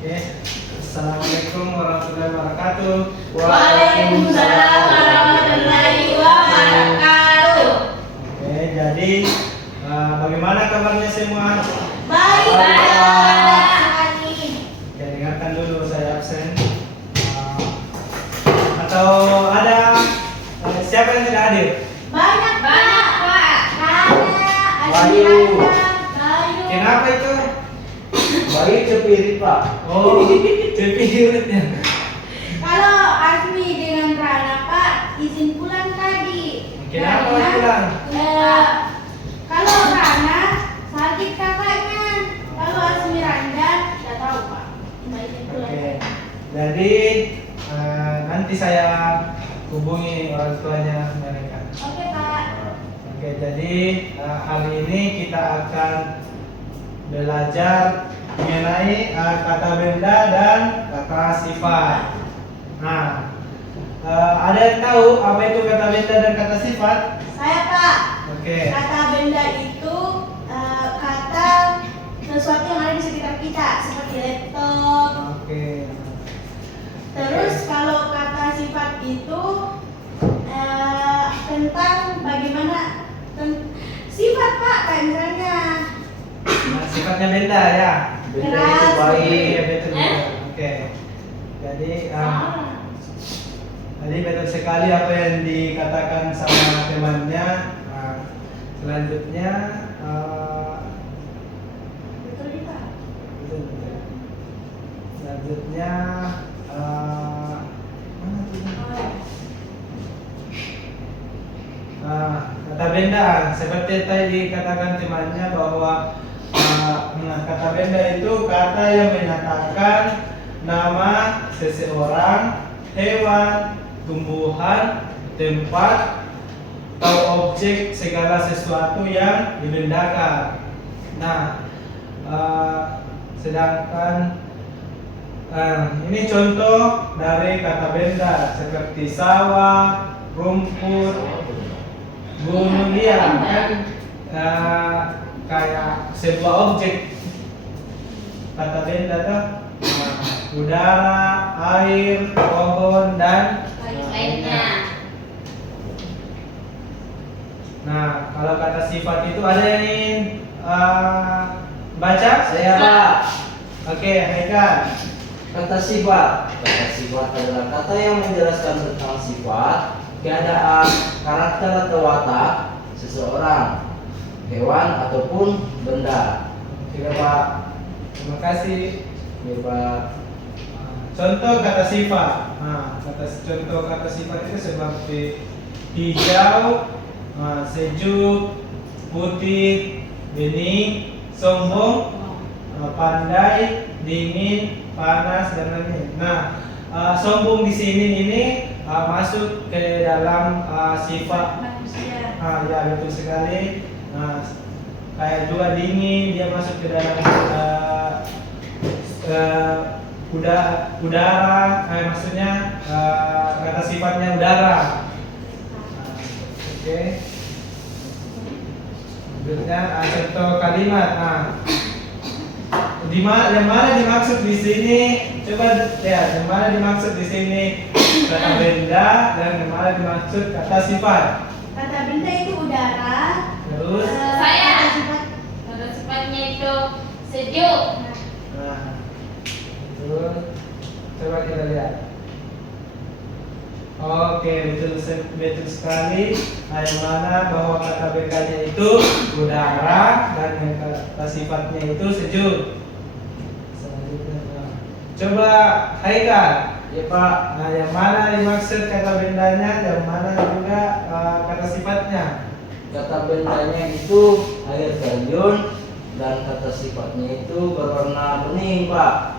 Oke. Assalamualaikum warahmatullahi wabarakatuh. Waalaikumsalam warahmatullahi wabarakatuh. Oke, jadi bagaimana kabarnya semua? Baik, Pak. Oke, dengarkan dulu saya absen. Atau ada siapa yang tidak hadir? Banyak, Pak. Ada Bayu. Bayu. Kenapa itu? Bayu cepirit Pak. Oh, cepiritnya. Kalau Asmi dengan Rana, Pak, izin pulang tadi. Kenapa Karena, pulang? kalau Rana sakit kakaknya. Kalau Asmi Randa, tidak tahu, Pak. Cuma izin pulang. Oke. Jadi nanti saya hubungi orang tuanya mereka. Oke, Pak. Oke, jadi hari ini kita akan belajar mengenai kata benda dan kata sifat. Nah, ada yang tahu apa itu kata benda dan kata sifat? Saya, Pak. Oke. Kata benda itu kata sesuatu yang ada di sekitar kita, seperti laptop. Oke. Terus kalau kata sifat itu tentang bagaimana sifat, Pak, kayak misalnya Nah, sifatnya benda ya. Benda Keras. itu baik. Iya, betul. Oke. Jadi Jadi betul sekali apa yang dikatakan sama temannya. Selanjutnya betul nih, Pak. selanjutnya mana tuh? Kata benda seperti tadi dikatakan temannya bahwa kata benda itu kata yang menyatakan nama seseorang, hewan, tumbuhan, tempat, atau objek segala sesuatu yang dibendakan. Nah, sedangkan ini contoh dari kata benda seperti sawah, rumput, gunung, ya kan kayak sebuah objek kata benda tuh. Udara, air, pohon, dan Lainnya. Nah, kalau kata sifat itu ada yang ingin baca? Saya Pak. Oke, Haikal. Kata sifat. Kata sifat adalah kata yang menjelaskan tentang sifat, keadaan, karakter atau watak seseorang, hewan ataupun benda. Oke, Pak. Terima kasih. Ya, Pak. Contoh kata sifat. Contoh kata sifat itu seperti hijau, sejuk, putih, bening, sombong, pandai, dingin, panas, dan lain-lain. Nah, sombong di sini ini masuk ke dalam sifat. Manusia. Ya, betul sekali. Kayak juga dingin, dia masuk ke dalam udara, maksudnya kata sifatnya udara. Oke. Selanjutnya contoh kalimat. Yang mana dimaksud di sini? Coba ya, yang mana dimaksud di sini kata benda dan yang mana dimaksud kata sifat? Kata benda itu udara. Terus Kata sifat Kata sifatnya itu sejuk. Terus coba kita lihat. Oke, betul sekali. Yang mana bahwa kata bendanya itu udara dan yang kata sifatnya itu sejuk. Selanjutnya, coba Haikal. Ya, Pak. Yang mana dimaksud kata bendanya, yang mana juga kata sifatnya? Kata bendanya itu air terjun dan kata sifatnya itu berwarna bening, Pak.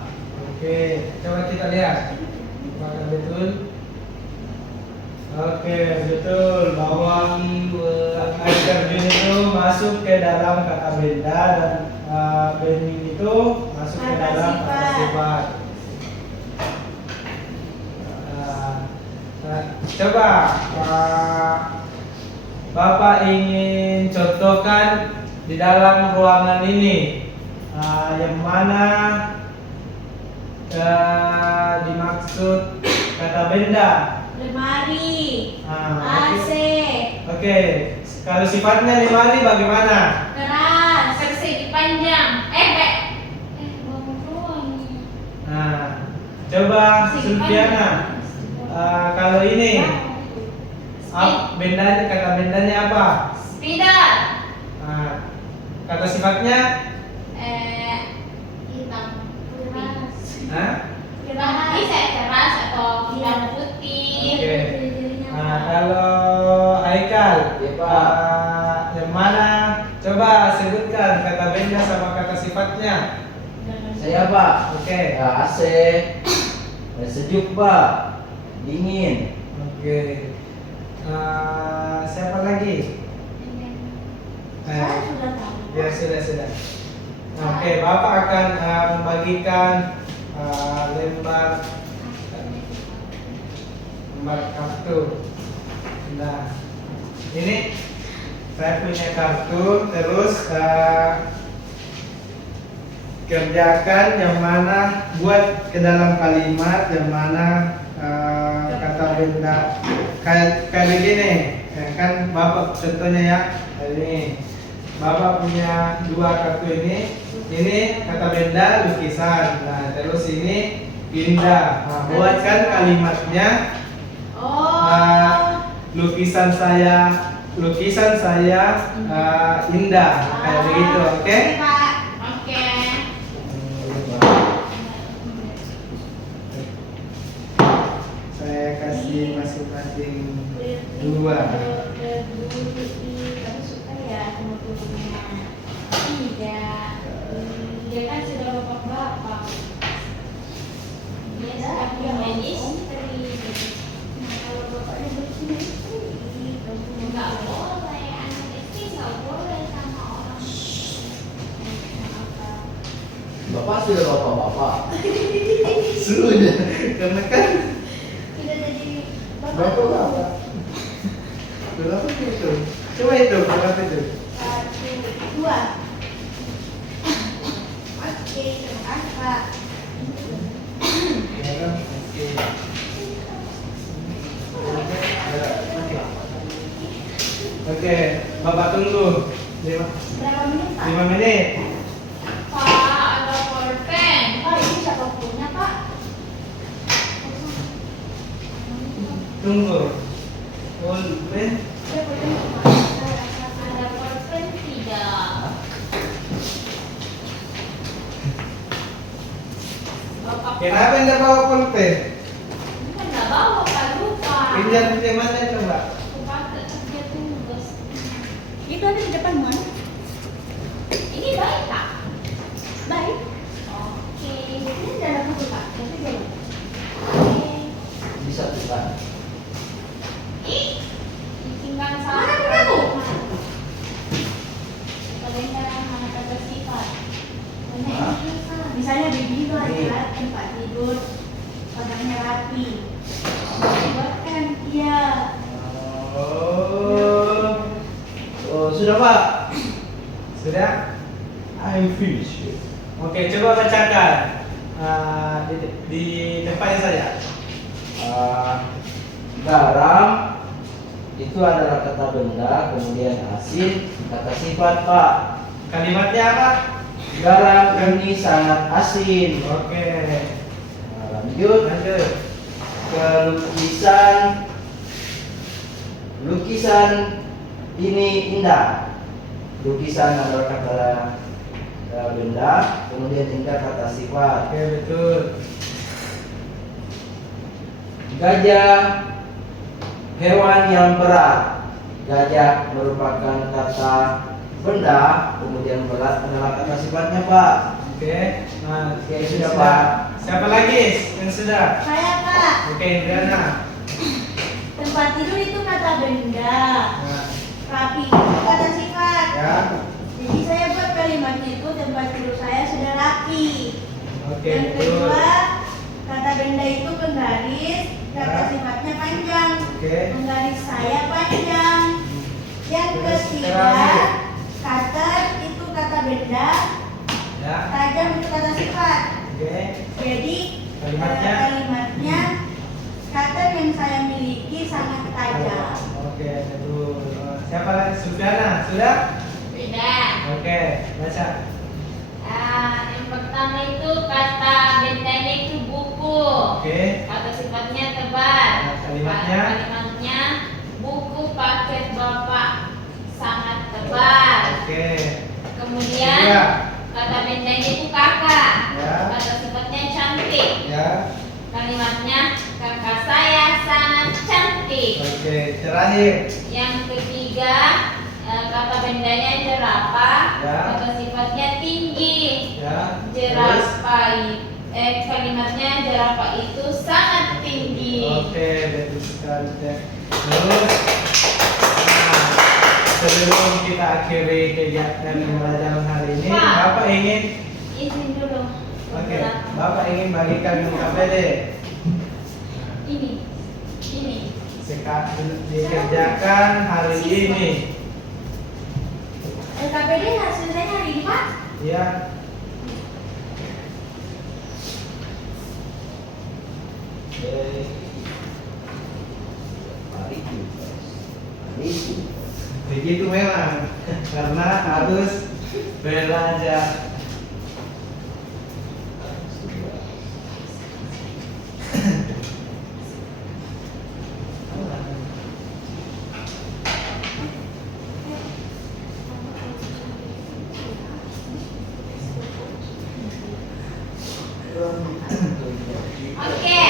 Oke, coba kita lihat. Apakah betul? Oke, betul bahwa air terjun itu masuk ke dalam kata benda dan bening itu masuk ke Kata dalam kata sifat. sifat. Coba Bapak ingin contohkan di dalam ruangan ini yang mana dimaksud kata benda. Lemari, Ah, AC, Oke. Kalau sifatnya lemari bagaimana? keras, Persegi panjang. Bang. Nah, coba Sulfiana. Kalau ini bendanya, kata bendanya apa? Sepeda. Nah, kata sifatnya? Hitam. Keras. Hah? Bisa keras atau hitam putih. Oke. Nah, kalau Haikal, Iya, Pak. yang mana? Coba sebutkan kata benda sama kata sifatnya. Saya Pak. Oke. AC. Sejuk Pak. Dingin. Oke. Siapa lagi? saya sudah tahu. Ya sudah. Oke, Bapak akan membagikan lembar kartu. Nah, ini saya punya kartu. Terus kerjakan yang mana, buat ke dalam kalimat yang mana kata benda kayak begini. Ya, kan Bapak contohnya ya, ini Bapak punya dua kartu ini. Ini kata benda lukisan. Nah, terus ini indah. Nah, buatkan kalimatnya. Lukisan saya indah, kayak begitu, oke? Pak. Oke. Saya kasih masing-masing dua. Kamu suka ya sama gurunya? Tidak. Dia kan sudah bapak-bapak. Dia sudah punya istri. Nah, kalau bapaknya bersih, Nggak boleh, anak istri nggak boleh sama orang. Bapak sudah bapak-bapak. Sudah, karena kan sudah jadi bapak. Berapa itu? Coba itu, berapa itu? 1, 2. Oke, terima kasih Pak. Ya, oke. Oke, Bapak tunggu 5 Berapa menit Pak? menit. Pak, ada pulpen. Oh, ini siapa punya Pak? Tunggu. Pulpen. Saya punya Pak. Ada pulpen tidak? Bapak. Kenapa anda bawa pulpen? Ini kan nggak bawa, Pak, lupa. Pinjam di mana coba? Aku pakai kerja tugas. Itu ada di depan mana? Ini baik, Pak. Baik. Oke. Ini dalam buku Pak. Tapi belum. Oke. Bisa tuh Pak. Ih, tinggal Mana satu. kamu? Bagaimana mana kata sifat? Hah? Misalnya baby itu Ini. adalah tempat tidur, kamarnya rapi. Buatkan iya. Oh, Sudah Pak. sudah? I'm finished. Oke, coba bacakan di tempatnya saya. Garam itu adalah kata benda, kemudian asin kata sifat Pak. Kalimatnya apa? Garam ini sangat asin. Oke, Lanjut lanjut. ke lukisan ini indah. Lukisan adalah kata benda, kemudian indah kata sifat. Oke, betul. Gajah hewan yang berat. Gajah merupakan kata benda, kemudian berat adalah kata sifatnya Pak. Oke, nah, Oke, sudah, Pak. Siapa lagi yang sudah? Saya Pak. Oke, Indriana. Tempat tidur itu kata benda. Nah, Rapi itu kata sifat. ya. Jadi saya buat kalimatnya itu tempat tidur saya sudah rapi. Oke, Yang betul. kedua, kata benda itu penggaris, kata Ya. sifatnya panjang. Oke. Penggaris saya panjang. Yang Terus ketiga, terakhir. cutter itu kata benda, Ya. tajam itu kata sifat. Oke. Jadi Siapa lagi? Sufyana, sudah? Sudah. Oke, baca. Yang pertama itu kata bendanya itu buku. Oke. Kata sifatnya tebal. Kalimatnya? Kalimatnya buku paket bapak sangat tebal. Oke. Kemudian Kedua. kata bendanya itu kakak. Ya. Kata sifatnya cantik. Ya. Kalimatnya kakak saya sangat cantik. Oke, terakhir. Yang ketiga kata bendanya jerapah. Ya. Kata sifatnya tinggi. Ya. Kalimatnya jerapah itu sangat tinggi. Oke, bagus sekali ya. Terus, nah, sebelum kita akhiri kegiatan pembelajaran hari ini, Pak. Bapak ingin, Izin dulu. oke, Bapak ingin bagikan KPD. Ini. Dikerjakan hari ini. LKPD hasilnya hari ini Pak. Ya. Begitu memang karena harus belajar. Oke.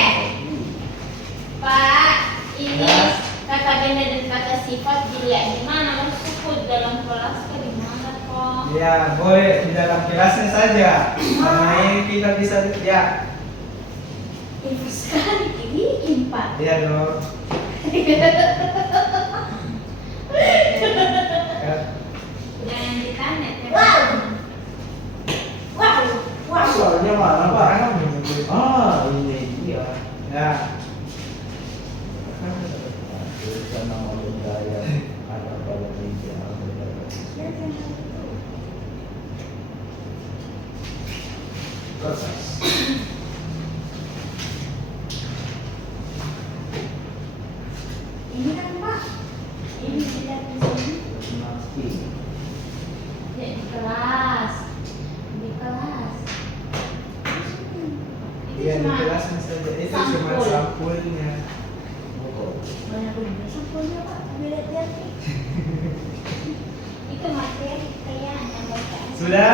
Pak, ini Ya. kata benda dan kata sifat dilihat di mana? Maksudku dalam kelas ke di mana kok? Ya, boleh di dalam kelasnya saja. Karena ini kita bisa ya. Info sekali ini Pak. Iya dong. Ya. Jangan ditanya. Wow. Wow. Wow. Soalnya mana Pak? Orang menyebut. Ini dia. Ya. Tulisan nama benda yang ada pada meja. Proses. Ini kan Pak. Ini tidak di sini. Mati. Ya, di kelas. Di kelas. Itu Iya di cuma kelasnya saja. Itu cuma sampul. sampulnya. Banyak juga sampulnya Pak. Lihat-lihat nih. itu materi kayak yang bacaan. Sudah?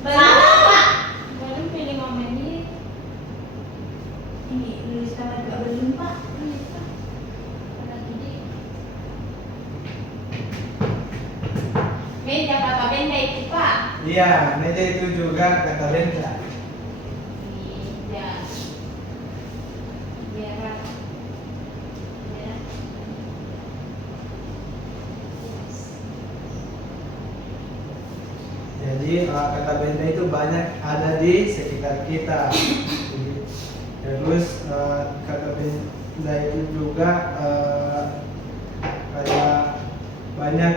Baru Pak. Baru 5 menit. Ini nulis kamar juga belum Pak. Ini Pak. Pada gini. Meja kata benda itu Pak. Iya, meja itu juga kata benda. Meja. Biar. Jadi kata benda itu banyak ada di sekitar kita. Terus kata benda itu juga kayak banyak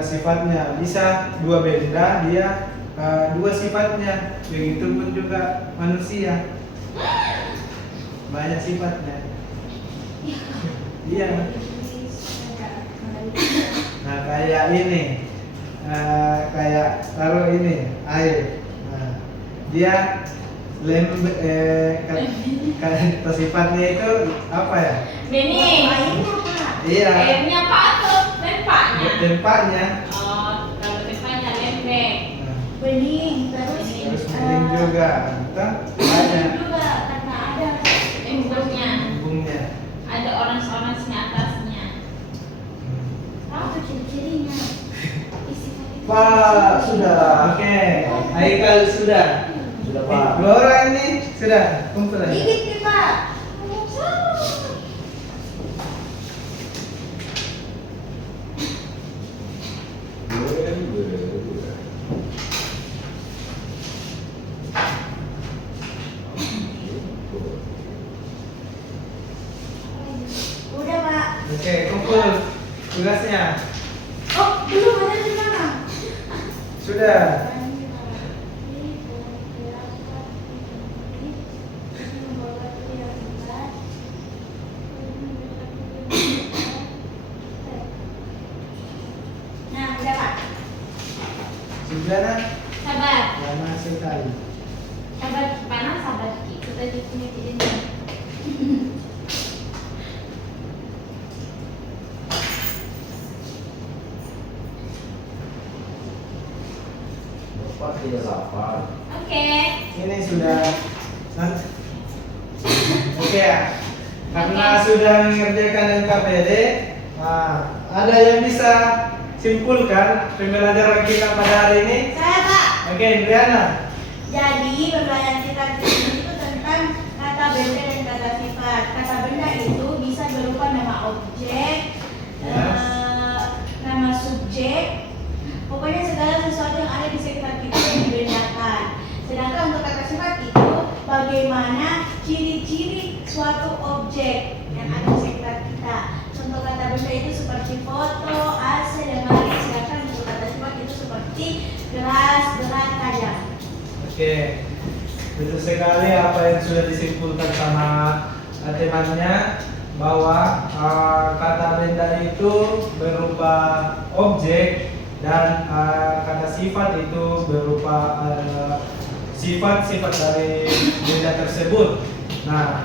sifatnya. Bisa dua benda dia dua sifatnya. Begitupun juga manusia. Banyak sifatnya. Iya. Nah kayak ini. Kayak taruh ini air. Nah, dia kata sifatnya itu apa ya? Bening. Airnya Pak. Iya. Airnya Pak atau lempaknya? Tempatnya. Oh, kalau lempaknya lembek. Nah, Bening terus terus bening juga. Entah, banyak juga karena ada Embusnya. hubungnya. Ada orange-orange-nya atasnya. apa ciri-cirinya. Pak, sudah. Oke, Haikal sudah. Sudah Pak. Dua orang ini sudah kumpul aja. Dikit nih Pak. Udah Pak. Oke, kumpul tugasnya. Oh belum ada di mana? Sudah. lama sekali. Sahabat panas, sahabat kita tadi punya ini. Bapak tidak lapar. Oke. Ini sudah oke ya. Karena sudah mengerjakan NKPD, ada yang bisa simpulkan pembelajaran kita pada hari ini? Saya Pak. Oke, Indriana. Jadi pembelajaran kita itu tentang kata benda dan kata sifat. Kata benda itu bisa berupa nama objek, Yes. nama subjek, pokoknya segala sesuatu yang ada di sekitar kita yang dibedakan. Sedangkan untuk kata sifat itu bagaimana ciri-ciri suatu objek yang ada di sekitar kita. Untuk kata benda itu seperti foto, AC, lemari. Sedangkan untuk kata sifat itu seperti gelas, berat, tajam. Oke, betul sekali apa yang sudah disimpulkan sama temannya, bahwa kata benda itu berupa objek dan kata sifat itu berupa sifat-sifat dari benda tersebut. Nah,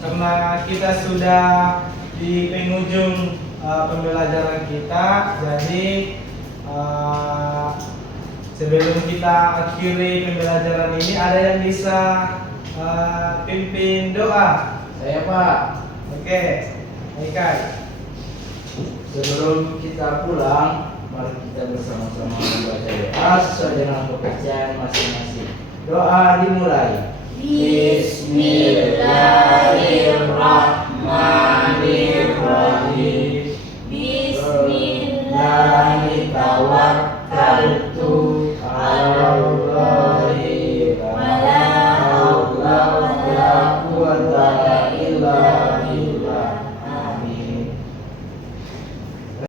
karena kita sudah di penghujung pembelajaran kita, jadi sebelum kita akhiri pembelajaran ini, ada yang bisa pimpin doa? Saya Pak. Oke, Aikai. Sebelum kita pulang, mari kita bersama-sama membaca doa sesuai dengan kepercayaan masing-masing. Doa dimulai. Bismillahirrahmanirrahim. Bismillahirrahmanirrahim. Bismillahirrahmanirrahim.